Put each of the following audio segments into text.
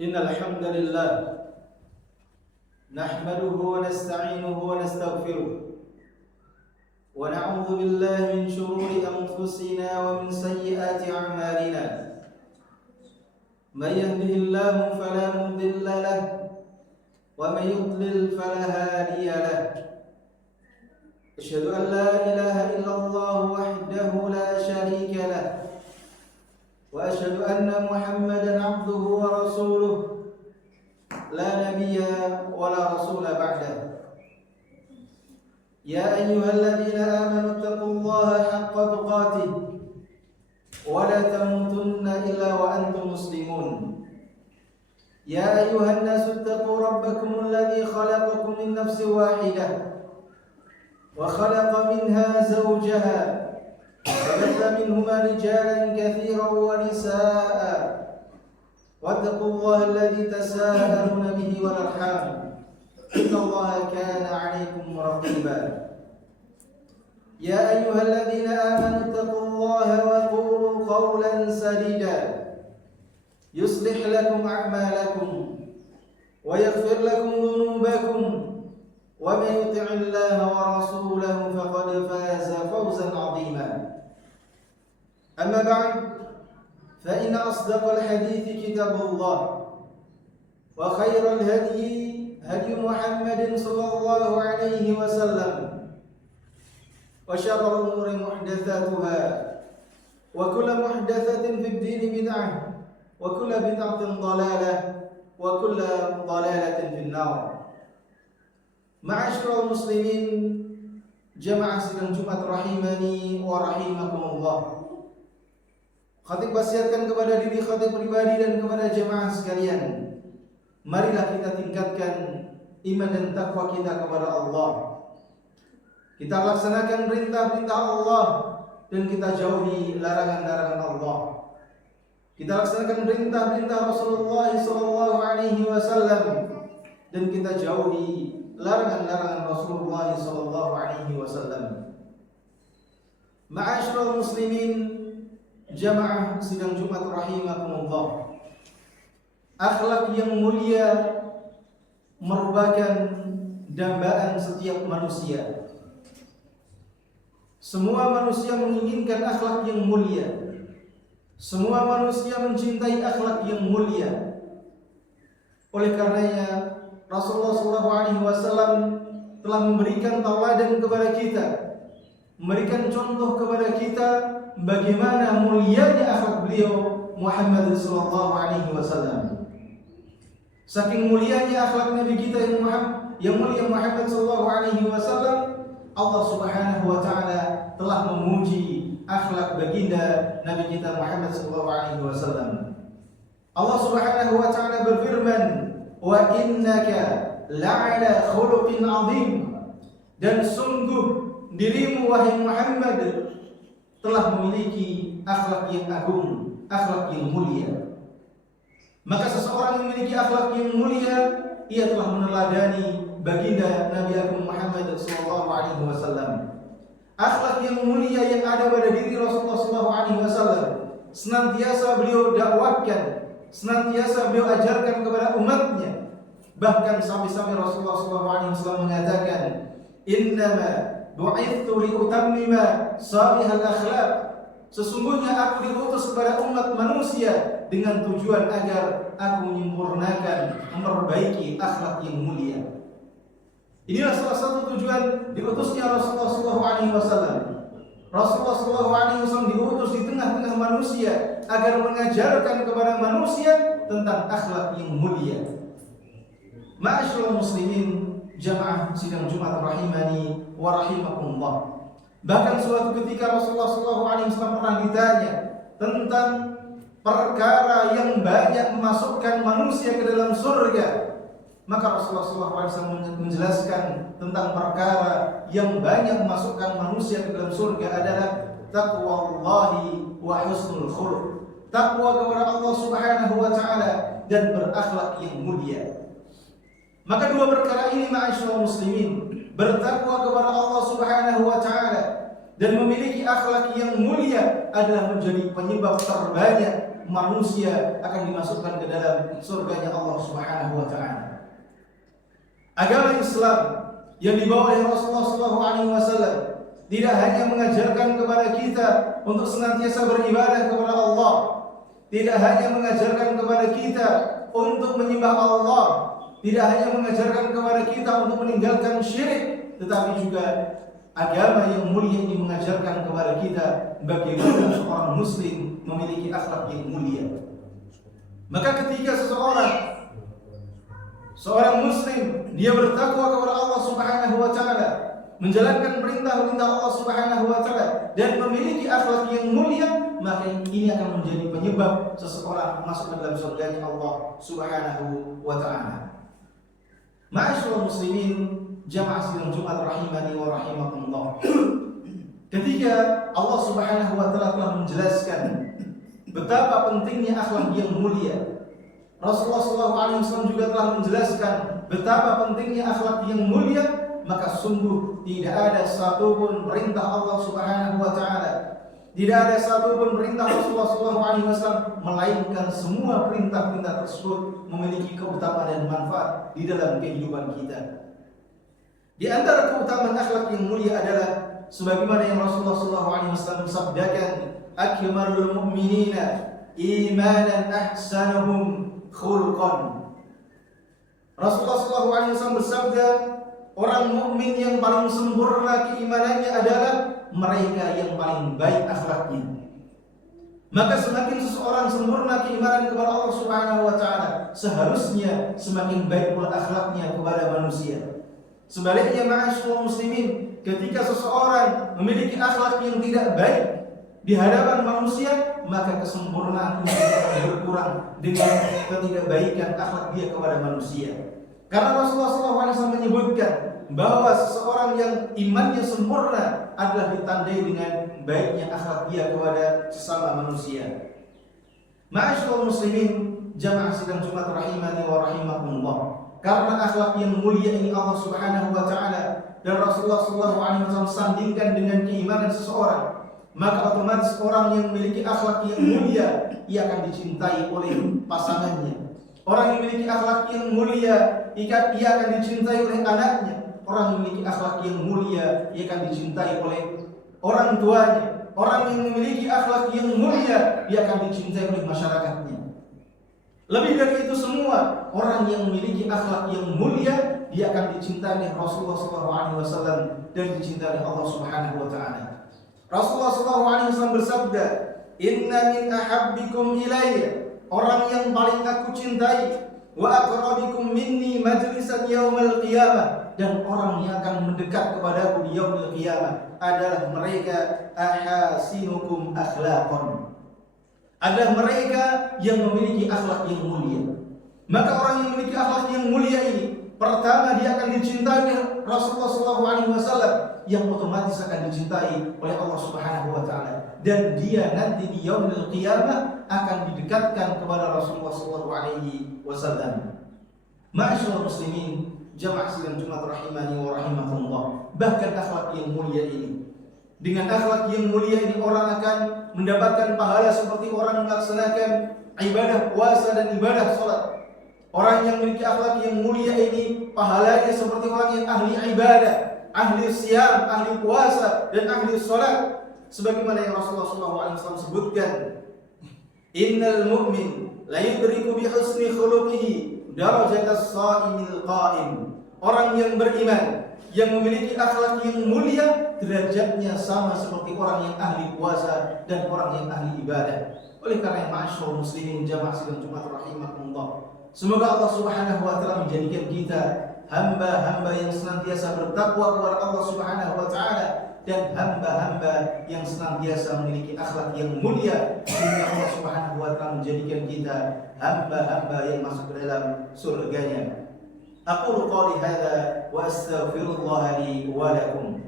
إن الحمد لله نحمده ونستعينه ونستغفره ونعوذ بالله من شرور أنفسنا ومن سيئات أعمالنا من يهده الله فلا مضل له ومن يضلل فلا هادي له أشهد أن لا إله إلا الله وحده لا شريك له وأشهد أن محمدا عبده ورسوله لا نبي ولا رسول بعده يا أيها الذين آمنوا اتقوا الله حق تقاته ولا تموتن إلا وأنتم مسلمون يا أيها الناس اتقوا ربكم الذي خلقكم من نفس واحدة وخلق منها زوجها وبث منهما رجالا كثيرا ونساء واتقوا الله الذي تساءلون به والأرحام إن الله كان عليكم رقيبا يا أيها الذين آمنوا اتقوا الله وقولوا قولا سديدا يصلح لكم أعمالكم ويغفر لكم ذنوبكم ومن يطع الله ورسوله فقد فاز فوزا عظيما أما بعد فإن أصدق الحديث كتاب الله وخير الهدي هدي محمد صلى الله عليه وسلم وشر الأمور محدثاتها وكل محدثة في الدين بدعة وكل بدعة ضلالة وكل ضلالة في النار. Ma'asyiral muslimin, jamaah sidang Jumat rahimani wa rahimakumullah. Khatib wasiatkan kepada diri khatib pribadi dan kepada jamaah sekalian, marilah kita tingkatkan iman dan takwa kita kepada Allah. Kita laksanakan perintah-perintah Allah dan kita jauhi larangan-larangan Allah. Kita laksanakan perintah-perintah Rasulullah sallallahu alaihi wasallam dan kita jauhi larangan-larangan Rasulullah sallallahu alaihi wasallam. Ma'asyiral muslimin, jamaah sidang Jumat rahimakumullah. Akhlak yang mulia merupakan dambaan setiap manusia. Semua manusia menginginkan akhlak yang mulia. Semua manusia mencintai akhlak yang mulia. Oleh karenanya Rasulullah SAW telah memberikan tauladan kepada kita, memberikan contoh kepada kita bagaimana mulianya akhlak beliau Muhammad SAW. Saking mulianya akhlak Nabi kita yang mulia Muhammad SAW, Allah Subhanahu Wa Taala telah memuji akhlak baginda Nabi kita Muhammad SAW. Allah Subhanahu Wa Taala berfirman, wa innaka la'ala khuluqin azim, dan sungguh dirimu wahai Muhammad telah memiliki akhlak yang agung, akhlak yang mulia. Maka seseorang yang memiliki akhlak yang mulia, ia telah meneladani baginda Nabi Agung Muhammad sallallahu alaihi wasallam. Akhlak yang mulia yang ada pada diri Rasulullah sallallahu alaihi wasallam senantiasa beliau dakwahkan, senantiasa beliau ajarkan kepada umatnya. Bahkan sampai-sampai Rasulullah SAW mengatakan, innama bu'ithtu liutammima salihal akhlaq. Sesungguhnya aku diutus kepada umat manusia dengan tujuan agar aku menyempurnakan, memperbaiki akhlak yang mulia. Inilah salah satu tujuan diutusnya Rasulullah SAW. Rasulullah SAW diutus di tengah-tengah manusia agar mengajarkan kepada manusia tentang akhlak yang mulia. Ma'asyiral muslimin, jamaah sidang Jumat rahimani wa rahimakumullah. Bahkan suatu ketika Rasulullah SAW pernah ditanya tentang perkara yang banyak memasukkan manusia ke dalam surga. Maka Rasulullah SAW menjelaskan tentang perkara yang banyak memasukkan manusia ke dalam surga adalah taqwallahi wa husnul khuluq. Takwa kepada Allah Subhanahu wa taala dan berakhlak yang mulia. Maka dua perkara ini ma'asyiral muslimin, bertakwa kepada Allah Subhanahu wa taala dan memiliki akhlak yang mulia adalah menjadi penyebab terbanyak manusia akan dimasukkan ke dalam surganya Allah Subhanahu wa taala. Agama Islam yang dibawa oleh Rasulullah SAW tidak hanya mengajarkan kepada kita untuk senantiasa beribadah kepada Allah, tidak hanya mengajarkan kepada kita untuk menyembah Allah, tidak hanya mengajarkan kepada kita untuk meninggalkan syirik, tetapi juga agama yang mulia ini mengajarkan kepada kita bagaimana seorang muslim memiliki akhlak yang mulia. Maka ketika seorang muslim dia bertakwa kepada Allah Subhanahu wa taala, menjalankan perintah-perintah Allah Subhanahu wa taala dan memiliki akhlak yang mulia, maka ini akan menjadi penyebab seseorang masuk ke dalam surganya Allah Subhanahu wa taala. Ma'asyiral muslimin, jamaah sidang Jumat rahimani wa rahimakumullah. Ketika Allah Subhanahu wa taala telah menjelaskan betapa pentingnya akhlak yang mulia, Rasulullah SAW juga telah menjelaskan betapa pentingnya akhlak yang mulia, maka sungguh tidak ada satupun perintah Allah Subhanahu wa taala, tidak ada satupun perintah Rasulullah SAW, melainkan semua perintah-perintah tersebut memiliki keutamaan dan manfaat di dalam kehidupan kita. Di antara keutamaan akhlak yang mulia adalah sebagaimana yang Rasulullah SAW sabdakan, akmalul mu'minina imanan ahsanuhum khulqan. Rasulullah SAW bersabda, orang mukmin yang paling sempurna keimanannya adalah mereka yang paling baik akhlaknya. Maka semakin seseorang sempurna keimanan kepada Allah Subhanahu wa taala, seharusnya semakin baik pula akhlaknya kepada manusia. Sebaliknya, ma'asyiral muslimin, ketika seseorang memiliki akhlak yang tidak baik di hadapan manusia, maka kesempurnaan itu akan berkurang dengan ketidakbaikan akhlak dia kepada manusia. Karena Rasulullah SAW menyebutkan bahwa seseorang yang imannya sempurna adalah ditandai dengan baiknya akhlak dia kepada sesama manusia. Ma'asyiral muslimin, jamaah sidang Jumat rahimani wa rahimakumullah. Karena akhlak yang mulia ini Allah Subhanahu wa taala dan Rasulullah SAW sandingkan dengan keimanan seseorang, maka otomatis orang yang memiliki akhlak yang mulia ia akan dicintai oleh pasangannya. Orang yang memiliki akhlak yang mulia ia akan dicintai oleh anaknya. Orang yang memiliki akhlak yang mulia ia akan dicintai oleh orang tuanya. Orang yang memiliki akhlak yang mulia ia akan dicintai oleh masyarakatnya. Lebih dari itu semua, orang yang memiliki akhlak yang mulia dia akan dicintai oleh Rasulullah SAW dan dicintai oleh Allah Subhanahu wa taala. Rasulullah SAW bersabda, inna min ahabbikum ilayya, orang yang paling aku cintai, wa aqrabikum minni majlisan yaumal qiyamah, dan orang yang akan mendekat kepadaku di yaumil qiyamah adalah mereka ahasinukum akhlaqan, adalah mereka yang memiliki akhlak yang mulia. Maka orang yang memiliki akhlak yang mulia ini, pertama dia akan dicintai oleh Rasulullah SAW, yang otomatis akan dicintai oleh Allah Subhanahu wa taala, dan dia nanti di yaumil qiyamah akan didekatkan kepada Rasulullah SAW. Ma'asyiral muslimin, jamaah sidang Jumat rahimani wa rahimakumullah. Bahkan akhlak yang mulia ini, dengan akhlak yang mulia ini orang akan mendapatkan pahala seperti orang melaksanakan ibadah puasa dan ibadah salat. Orang yang memiliki akhlak yang mulia ini pahalanya seperti orang yang ahli ibadah, ahli siyam, ahli puasa dan ahli salat. Sebagaimana yang Rasulullah SAW sebutkan, innal mu'min la yudriku bi husni khuluqihi darajatas shaimil qa'im. Orang yang beriman, yang memiliki akhlak yang mulia, derajatnya sama seperti orang yang ahli puasa dan orang yang ahli ibadah. Oleh karena yang ma'asyiral muslimin, jamaah sidang Jumat rahimakumullah, semoga Allah Subhanahu wa taala menjadikan kita hamba-hamba yang senantiasa bertakwa kepada Allah Subhanahu wa taala dan hamba-hamba yang senantiasa memiliki akhlak yang mulia, sehingga Allah Subhanahu wa taala menjadikan kita hamba-hamba yang masuk ke dalam surganya. Aqulu qawli hadza wa astaghfirullah li wa lakum.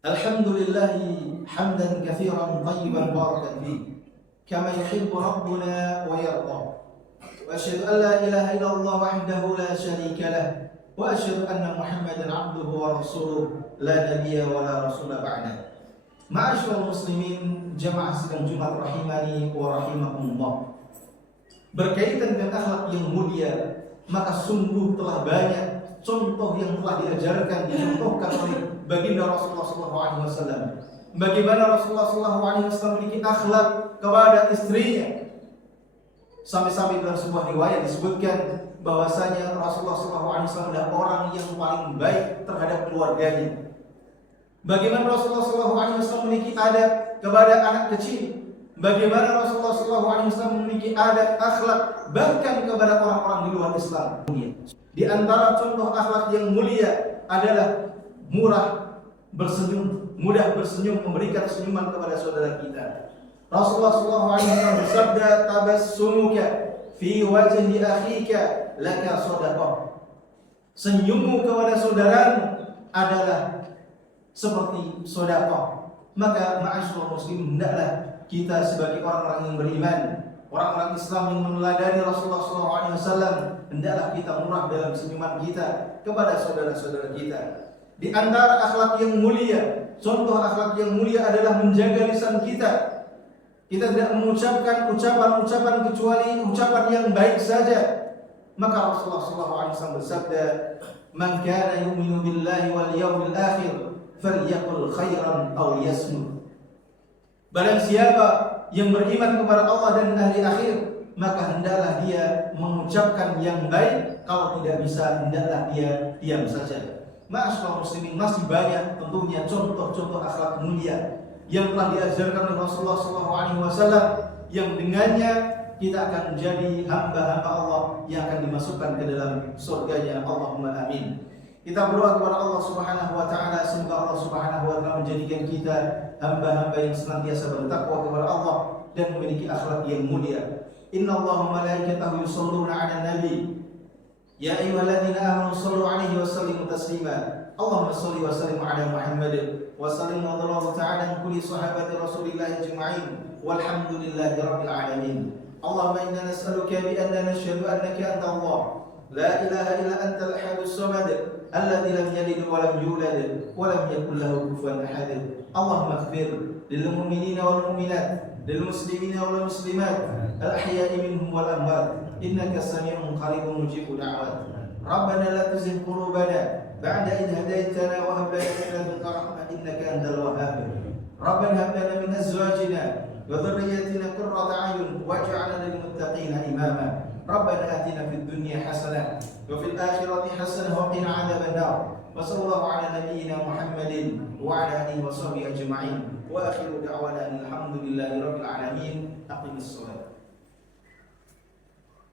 Alhamdulillahi hamdan katsiran tayyiban barakan fihi kama yuhibbu rabbuna wa yarda. Wa asyhadu an la ilaha illallah wahdahu la syarika lah wa asyhadu anna Muhammadan 'abduhu wa rasuluh la nabiyya wa la rasula ba'da. Ma'asyiral muslimin, jamaah sidang Jumat rahimani wa rahimakumullah. Berkaitan dengan akhlak yang mulia, maka sungguh telah banyak contoh yang telah diajarkan, dicontohkan oleh baginda Rasulullah SAW. Bagaimana Rasulullah SAW memiliki akhlak kepada istrinya. Sampai-sampai dalam sebuah riwayat disebutkan bahwasanya Rasulullah SAW adalah orang yang paling baik terhadap keluarganya. Bagaimana Rasulullah SAW memiliki adab kepada anak kecil. Bagaimana Rasulullah SAW memiliki adab akhlak bahkan kepada orang-orang di luar Islam. Di antara contoh akhlak yang mulia adalah murah bersenyum, mudah bersenyum, memberikan senyuman kepada saudara kita. Rasulullah SAW bersabda, tabassumuka fi wajhi akhika laka shadaqah. Senyummu kepada saudaramu adalah seperti sedekah. Maka ma'asyiral muslimin, hendaklah kita sebagai orang-orang yang beriman, orang-orang Islam yang meneladani Rasulullah SAW, hendaklah kita murah dalam senyuman kita kepada saudara-saudara kita. Di antara akhlak yang mulia, contoh akhlak yang mulia adalah menjaga lisan kita. Kita tidak mengucapkan ucapan-ucapan kecuali ucapan yang baik saja. Maka Rasulullah SAW bersabda, "Man kana yu'minu billahi wal yawmil akhir falyaqul khairan aw liyasmut." Barang siapa yang beriman kepada Allah dan hari akhir, maka hendaklah dia mengucapkan yang baik. Kalau tidak bisa, hendaklah dia diam saja. Ma'asyiral muslimin, masih banyak tentunya contoh-contoh akhlak mulia yang telah diajarkan oleh Rasulullah SAW, yang dengannya kita akan menjadi hamba-hamba Allah yang akan dimasukkan ke dalam surganya. Allahumma amin. Kita berdoa kepada Allah Subhanahu wa taala, semoga Allah Subhanahu wa taala menjadikan kita hamba-hamba yang senantiasa bertakwa kepada Allah dan memiliki akhlak yang mulia. Innallaha wa malaikatahu yusholluna 'alan nabi. Ya ayyuhalladzina amanu shallu 'alaihi wa sallimu taslima. Allahumma shalli wa sallim 'ala Muhammad wa sallim wa sallallahu ta'ala kulli sahabati Rasulillah ajma'in. Walhamdulillahi rabbil alamin. Allahumma inna nas'aluka bi anna nashhadu annaka anta Allah, la ilaha illa anta al-ahadus samad, alladzi lam yalid wa lam yulad wa lam yakul lahu kufuwan ahad. Allahumma ighfir lil mu'minina wal mu'minat, lil muslimina wal muslimat, al ahya'i minhum wal amwat, innaka sami'un qaribun mujibud da'wat. Rabbana la tuzigh qulubana ba'da idh hadaytana wa hab lana min ladunka rahmah innaka antal wahhab. Rabbana hab lana min azwajina wa dhurriyyatina qurrata a'yun waj'alna lil muttaqina imama. Rabbana atina fid dunya hasanah wa fil akhirati hasanah wa qina 'adzaban nar. Wa sallallahu 'ala nabiyyina Muhammadin wa 'ala alihi wa sahbihi ajma'in. Wa akhiru da'wana alhamdulillahi rabbil alamin. Aqimis shalah.